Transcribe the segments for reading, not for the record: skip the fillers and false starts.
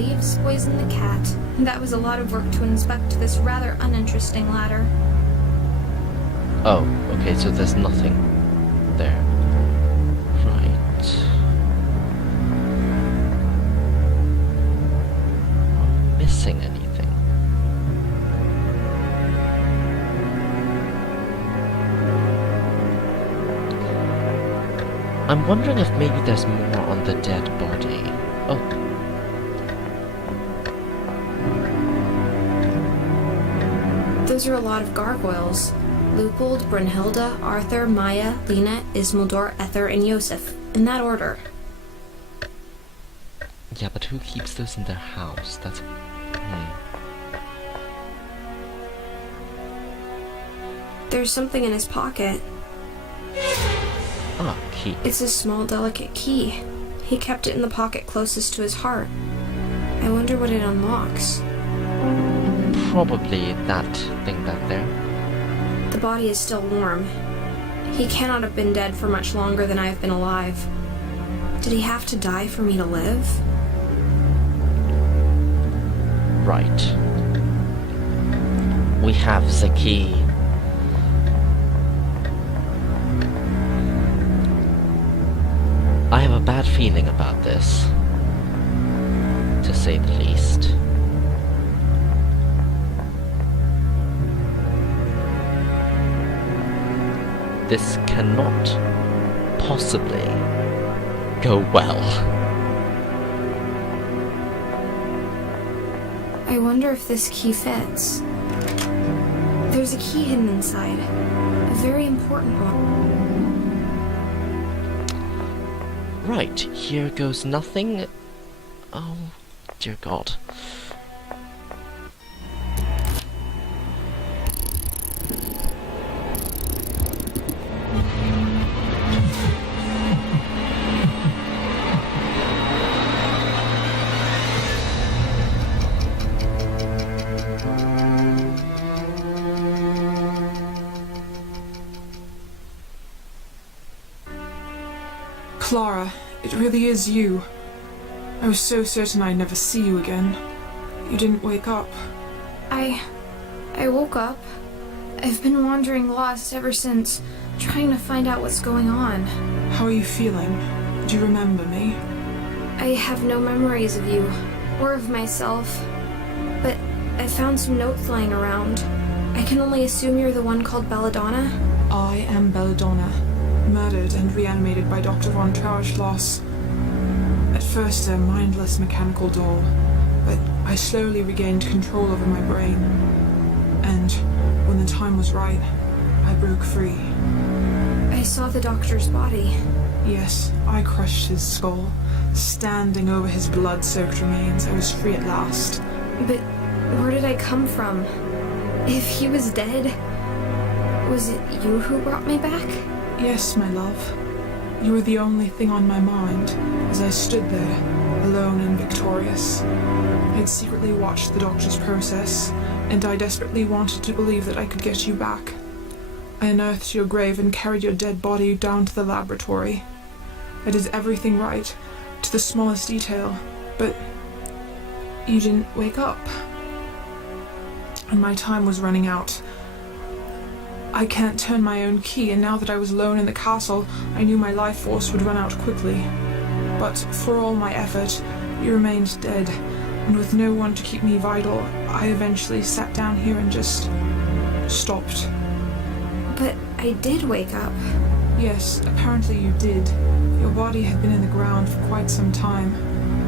leaves poison the cat. That was a lot of work to inspect this rather uninteresting ladder. Oh, okay, so there's nothing there. Right. Am I missing anything? I'm wondering if maybe there's more on the dead body. Oh. Those are a lot of gargoyles. Leupold, Brunhilde, Arthur, Maya, Lena, Ismildor, Ether, and Yosef. In that order. Yeah, but who keeps those in their house? That's... There's something in his pocket. Ah, key. It's a small, delicate key. He kept it in the pocket closest to his heart. I wonder what it unlocks. Probably that thing back there. The body is still warm. He cannot have been dead for much longer than I have been alive. Did he have to die for me to live? Right. We have the key. I have a bad feeling about this, to say the least. This cannot possibly go well. I wonder if this key fits. There's a key hidden inside. A very important one. Right, here goes nothing. Oh, dear God. Clara, it really is you. I was so certain I'd never see you again. You didn't wake up. I woke up. I've been wandering lost ever since, trying to find out what's going on. How are you feeling? Do you remember me? I have no memories of you, or of myself. But I found some notes lying around. I can only assume you're the one called Belladonna? I am Belladonna, murdered and reanimated by Dr. von Trauerschloss. At first a mindless mechanical doll, but I slowly regained control over my brain. And when the time was right, I broke free. I saw the doctor's body. Yes, I crushed his skull. Standing over his blood-soaked remains, I was free at last. But where did I come from? If he was dead, was it you who brought me back? Yes, my love. You were the only thing on my mind as I stood there, alone and victorious. I'd secretly watched the doctor's process, and I desperately wanted to believe that I could get you back. I unearthed your grave and carried your dead body down to the laboratory. I did everything right, to the smallest detail, but you didn't wake up. And my time was running out. I can't turn my own key, and now that I was alone in the castle, I knew my life force would run out quickly. But for all my effort, you remained dead, and with no one to keep me vital, I eventually sat down here and just stopped. But I did wake up. Yes, apparently you did. Your body had been in the ground for quite some time.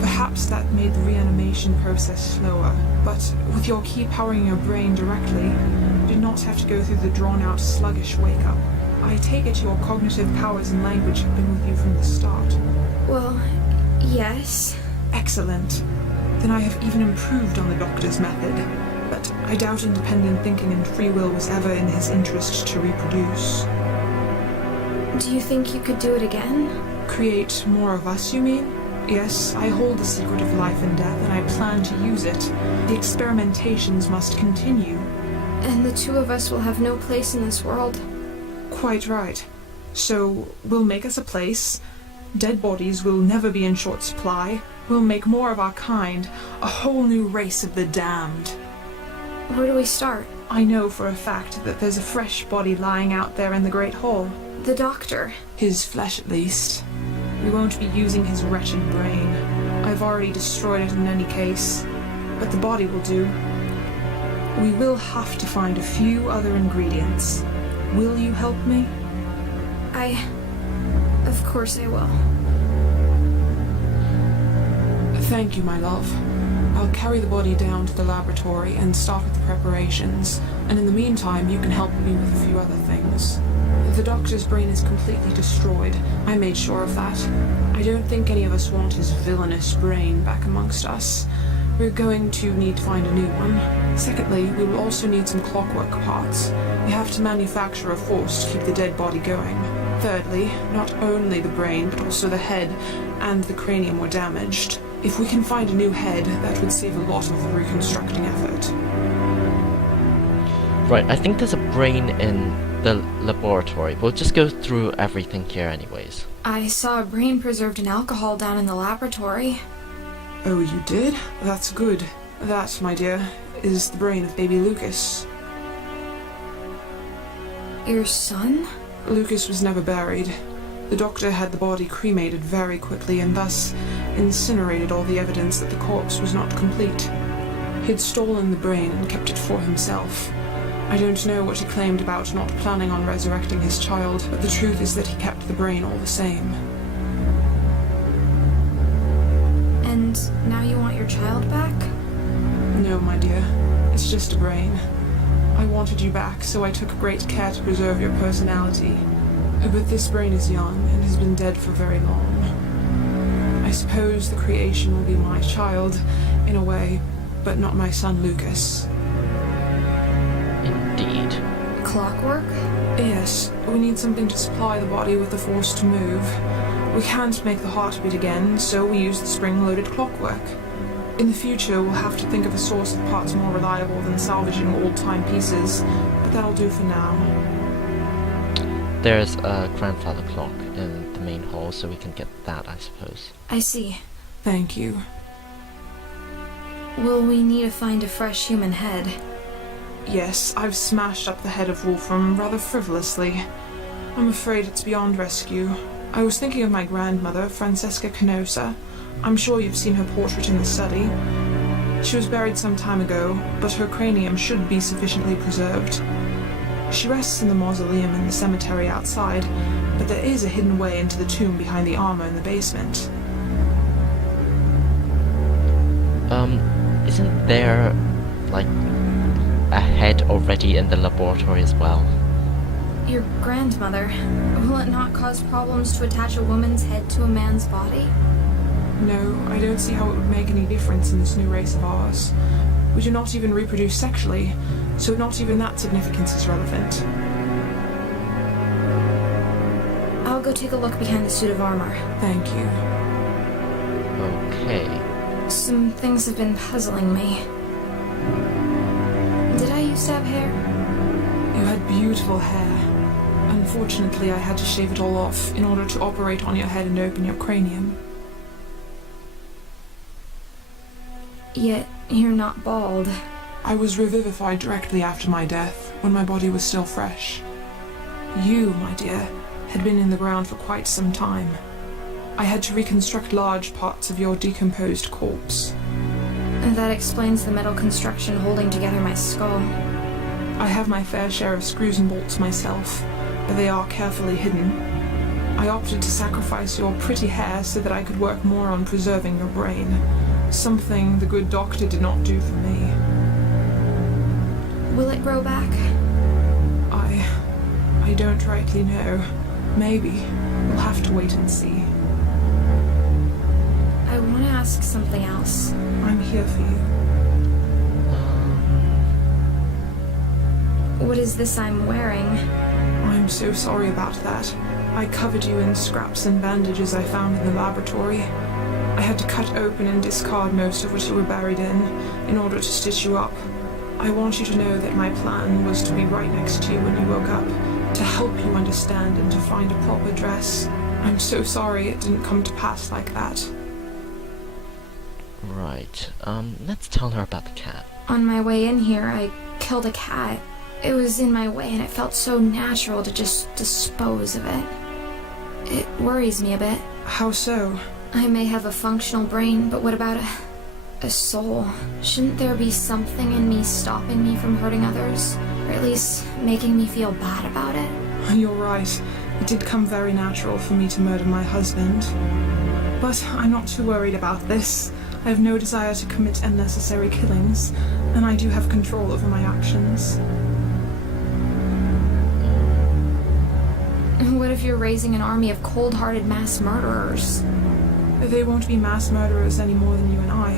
Perhaps that made the reanimation process slower, but with your key powering your brain directly, you did not have to go through the drawn-out, sluggish wake-up. I take it your cognitive powers and language have been with you from the start. Well, yes. Excellent. Then I have even improved on the doctor's method, but I doubt independent thinking and free will was ever in his interest to reproduce. Do you think you could do it again? Create more of us, you mean? Yes, I hold the secret of life and death, and I plan to use it. The experimentations must continue. And the two of us will have no place in this world. Quite right. So, we'll make us a place. Dead bodies will never be in short supply. We'll make more of our kind, a whole new race of the damned. Where do we start? I know for a fact that there's a fresh body lying out there in the Great Hall. The doctor. His flesh, at least. We won't be using his wretched brain. I've already destroyed it in any case. But the body will do. We will have to find a few other ingredients. Will you help me? Of course I will. Thank you, my love. I'll carry the body down to the laboratory and start with the preparations, and in the meantime you can help me with a few other things. The doctor's brain is completely destroyed. I made sure of that. I don't think any of us want his villainous brain back amongst us. We're going to need to find a new one. Secondly, we will also need some clockwork parts. We have to manufacture a force to keep the dead body going. Thirdly, not only the brain, but also the head and the cranium were damaged. If we can find a new head, that would save a lot of the reconstructing effort. Right, I think there's a brain in the laboratory. We'll just go through everything here anyways. I saw a brain preserved in alcohol down in the laboratory. Oh, you did? That's good. That, my dear, is the brain of baby Lucas. Your son? Lucas was never buried. The doctor had the body cremated very quickly and thus incinerated all the evidence that the corpse was not complete. He'd stolen the brain and kept it for himself. I don't know what he claimed about not planning on resurrecting his child, but the truth is that he kept the brain all the same. And now you want your child back? No, my dear. It's just a brain. I wanted you back, so I took great care to preserve your personality. But this brain is young and has been dead for very long. I suppose the creation will be my child, in a way, but not my son Lucas. Indeed. Clockwork? Yes, we need something to supply the body with the force to move. We can't make the heart beat again, so we use the spring-loaded clockwork. In the future, we'll have to think of a source of parts more reliable than salvaging old-time pieces, but that'll do for now. There's a grandfather clock in the main hall, so we can get that, I suppose. I see. Thank you. Will we need to find a fresh human head? Yes, I've smashed up the head of Wolfram rather frivolously. I'm afraid it's beyond rescue. I was thinking of my grandmother, Francesca Canosa. I'm sure you've seen her portrait in the study. She was buried some time ago, but her cranium should be sufficiently preserved. She rests in the mausoleum in the cemetery outside, but there is a hidden way into the tomb behind the armor in the basement. Isn't there, like, a head already in the laboratory as well? Your grandmother. Will it not cause problems to attach a woman's head to a man's body? No, I don't see how it would make any difference in this new race of ours. We do not even reproduce sexually, so not even that significance is relevant. I'll go take a look behind the suit of armor. Thank you. Okay. Some things have been puzzling me. Did I used to have hair? You had beautiful hair. Unfortunately, I had to shave it all off in order to operate on your head and open your cranium. Yet, you're not bald. I was revivified directly after my death, when my body was still fresh. You, my dear, had been in the ground for quite some time. I had to reconstruct large parts of your decomposed corpse. And that explains the metal construction holding together my skull. I have my fair share of screws and bolts myself, but they are carefully hidden. I opted to sacrifice your pretty hair so that I could work more on preserving your brain. Something the good doctor did not do for me. Will it grow back? I don't rightly know. Maybe. We'll have to wait and see. I want to ask something else. I'm here for you. What is this I'm wearing? I'm so sorry about that. I covered you in scraps and bandages I found in the laboratory. I had to cut open and discard most of what you were buried in order to stitch you up. I want you to know that my plan was to be right next to you when you woke up, to help you understand and to find a proper dress. I'm so sorry it didn't come to pass like that. Right, let's tell her about the cat. On my way in here, I killed a cat. It was in my way and it felt so natural to just dispose of it. It worries me a bit. How so? I may have a functional brain, but what about a soul? Shouldn't there be something in me stopping me from hurting others? Or at least making me feel bad about it? You're right. It did come very natural for me to murder my husband. But I'm not too worried about this. I have no desire to commit unnecessary killings, and I do have control over my actions. What if you're raising an army of cold-hearted mass murderers? They won't be mass murderers any more than you and I.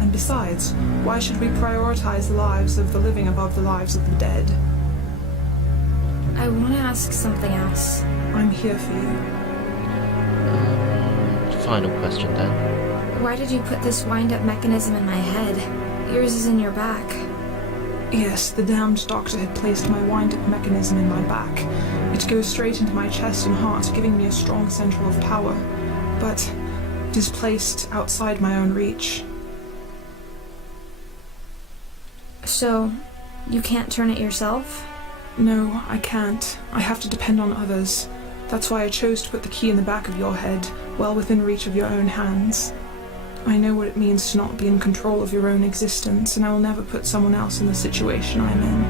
And besides, why should we prioritize the lives of the living above the lives of the dead? I want to ask something else. I'm here for you. Final question then. Why did you put this wind-up mechanism in my head? Yours is in your back. Yes, the damned doctor had placed my wind-up mechanism in my back. It goes straight into my chest and heart, giving me a strong central of power. But it is placed outside my own reach. So, you can't turn it yourself? No, I can't. I have to depend on others. That's why I chose to put the key in the back of your head, well within reach of your own hands. I know what it means to not be in control of your own existence, and I will never put someone else in the situation I'm in.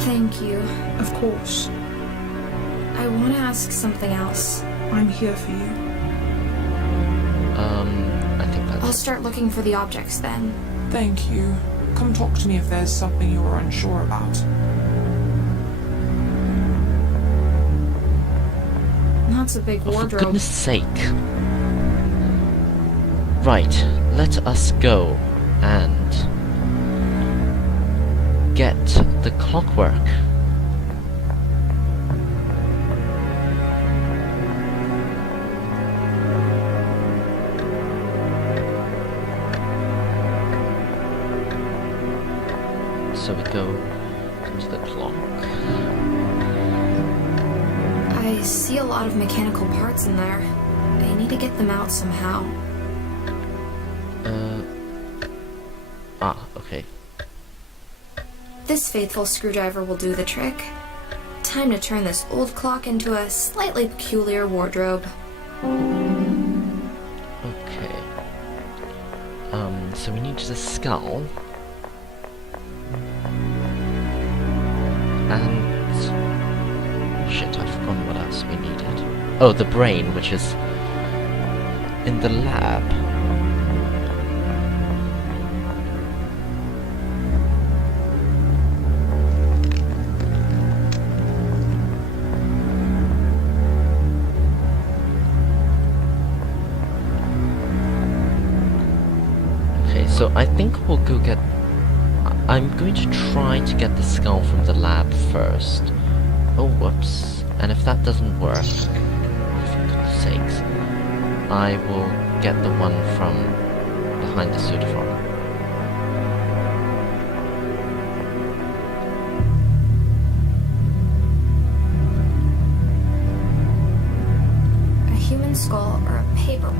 Thank you. Of course. I want to ask something else. I'm here for you. I think that's... I'll start looking for the objects then. Thank you. Come talk to me if there's something you're unsure about. That's a big Oh, for wardrobe. goodness sake. Right, let us go and get the clockwork. So we go to the clock. I see a lot of mechanical parts in there. I need to get them out somehow. Okay. This faithful screwdriver will do the trick. Time to turn this old clock into a slightly peculiar wardrobe. Okay. So we need the skull. And... shit, I've forgotten what else we needed. Oh, the brain, which is in the lab. Okay, so I think we'll go get... I'm going to try to get the skull from the lab first. Oh, whoops. And if that doesn't work, for goodness sakes, I will get the one from behind the suit of armor. A human skull or a paper.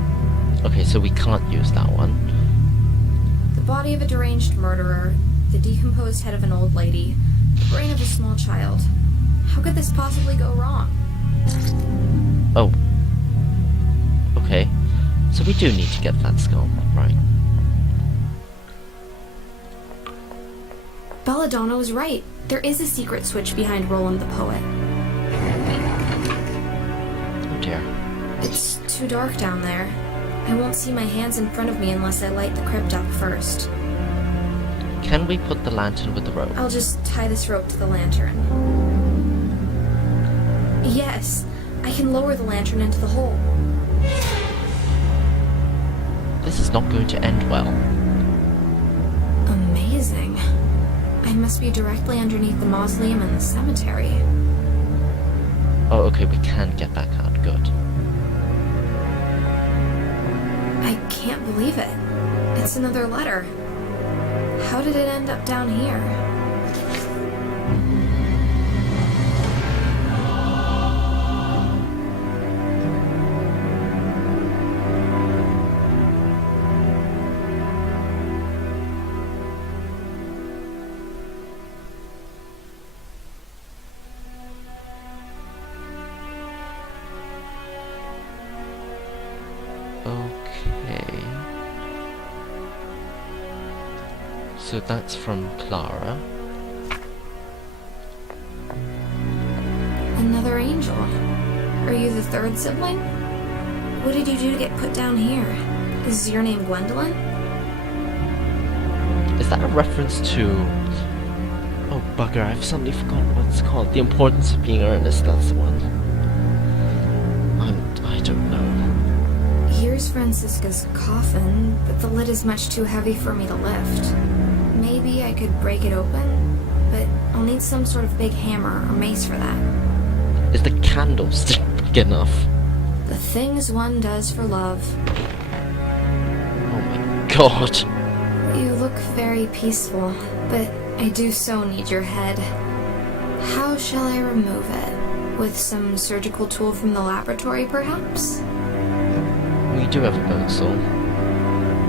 Okay, so we can't use that one. The body of a deranged murderer, the decomposed head of an old lady, the brain of a small child. How could this possibly go wrong? Oh. Okay. So we do need to get that skull, right. Belladonna was right. There is a secret switch behind Roland the Poet. Oh dear. It's too dark down there. I won't see my hands in front of me unless I light the crypt up first. Can we put the lantern with the rope? I'll just tie this rope to the lantern. Yes, I can lower the lantern into the hole. This is not going to end well. Amazing. I must be directly underneath the mausoleum and the cemetery. Oh, okay, we can get back out. Good. I can't believe it. It's another letter. How did it end up down here? So that's from Clara. Another angel. Are you the third sibling? What did you do to get put down here? Is your name Gwendolyn? Is that a reference to... Oh bugger, I've suddenly forgotten what it's called. The Importance of Being Earnest, that's the one. I don't know. Here's Francisca's coffin, but the lid is much too heavy for me to lift. Maybe I could break it open, but I'll need some sort of big hammer or mace for that. Is the candlestick big enough? The things one does for love. Oh my god. You look very peaceful, but I do so need your head. How shall I remove it? With some surgical tool from the laboratory, perhaps? We do have a pencil.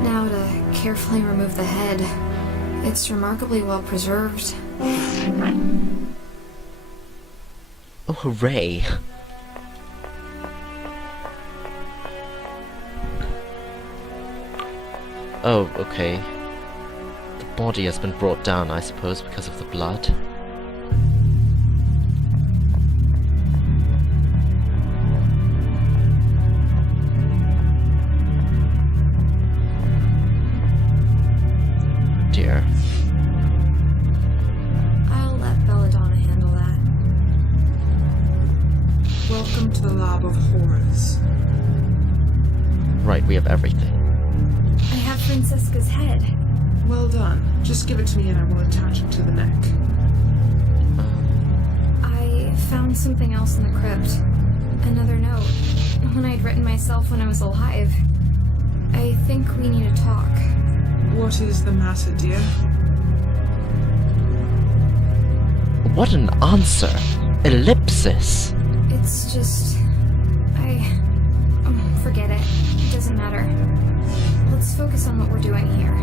Now to carefully remove the head. It's remarkably well preserved. Oh, hooray. Oh, okay. The body has been brought down, I suppose, because of the blood. Dear. I'll let Belladonna handle that. Welcome to the Lab of Horrors. Right, we have everything. I have Francisca's head. Well done. Just give it to me and I will attach it to the neck. I found something else in the crypt. Another note. One I'd written myself when I was alive. I think we need to talk. What is the matter, dear? What an answer! Ellipsis! It's just... forget it. It doesn't matter. Let's focus on what we're doing here.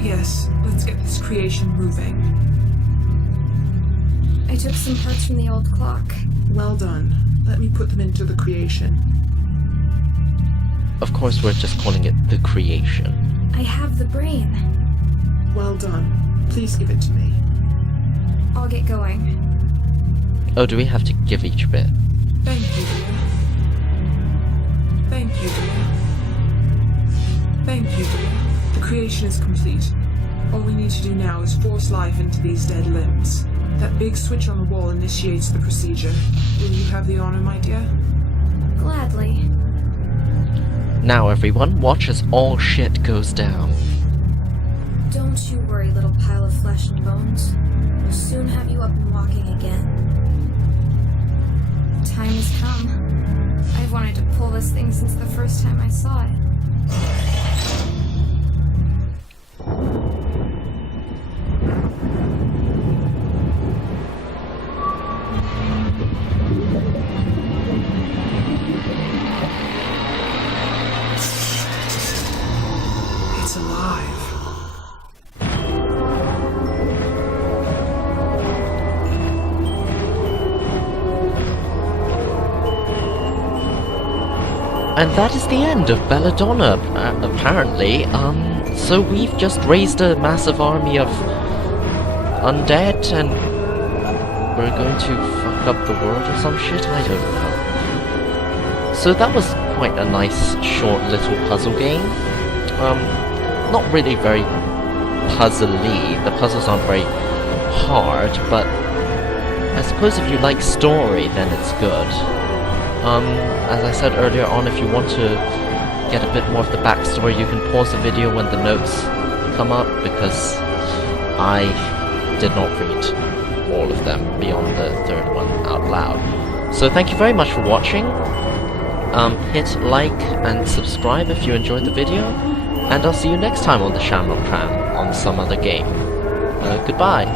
Yes, let's get this creation moving. I took some parts from the old clock. Well done. Let me put them into the creation. Of course, we're just calling it the creation. I have the brain. Well done. Please give it to me. I'll get going. Oh, do we have to give each bit? Thank you, dear. Thank you, dear. Thank you, dear. The creation is complete. All we need to do now is force life into these dead limbs. That big switch on the wall initiates the procedure. Will you have the honor, my dear? Gladly. Now everyone, watch as all shit goes down. Don't you worry, little pile of flesh and bones. We'll soon have you up and walking again. The time has come. I've wanted to pull this thing since the first time I saw it. It's alive. And that is the end of Belladonna, apparently. So we've just raised a massive army of undead, and we're going to fuck up the world or some shit? I don't know. So that was quite a nice, short little puzzle game. Not really very puzzly. The puzzles aren't very hard, but I suppose if you like story, then it's good. As I said earlier on, if you want to get a bit more of the backstory, you can pause the video when the notes come up, because I did not read all of them beyond the third one out loud. So thank you very much for watching. Hit like and subscribe if you enjoyed the video, and I'll see you next time on the Shamrock Tram on some other game. Goodbye.